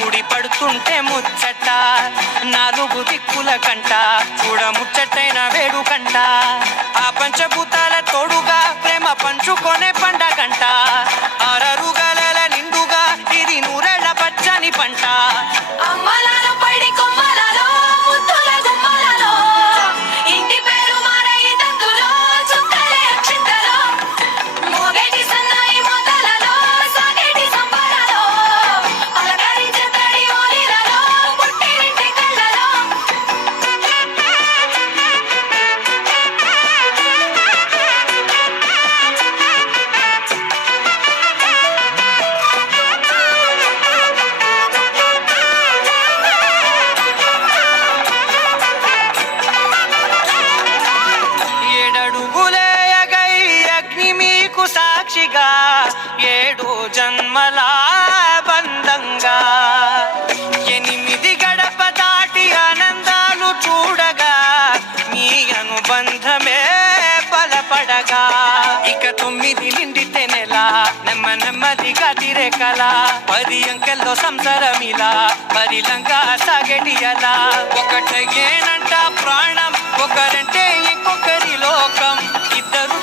ముడి పడుతుంటే ముచ్చట నాలుగు దిక్కుల కంట చూడ ముచ్చటైన వేడుకంట ఆ పంచభూతాల తోడుగా ప్రేమ పంచుకొనే పండగంట ఆరరుగల నిండుగా ఇది నూరెళ్ళ పచ్చని పంట అమ్మలాలో పడి కొమ్మలలో ముద్దుల గుమ్మలలో ఇంటి పేరు మారయి తందులో చుక్కలే అక్షింతలో మోగేటి సన్నాయి మొదలలో సాగేటి సంబరాలో అలకరించే తడి ఓలిలలో పుట్టినింటి కళ్ళలో ఏడడుగులేయగై అగ్ని మీకు సాక్షిగా 7 జన్మల బంధంగా 8 గడప దాటి ఆనందాలు చూడగా మీ అనుబంధమే బలపడగా ఇక 9 నిండితే నెల నెమ్మదిగా తిరేకల 10 అంకెల్లో సంసారమిలా పరిలంగా సాగటియలా ఒకటేనంట ప్రాణం ఒకరంటే ఇంకొకరి లోకం ఇద్దరు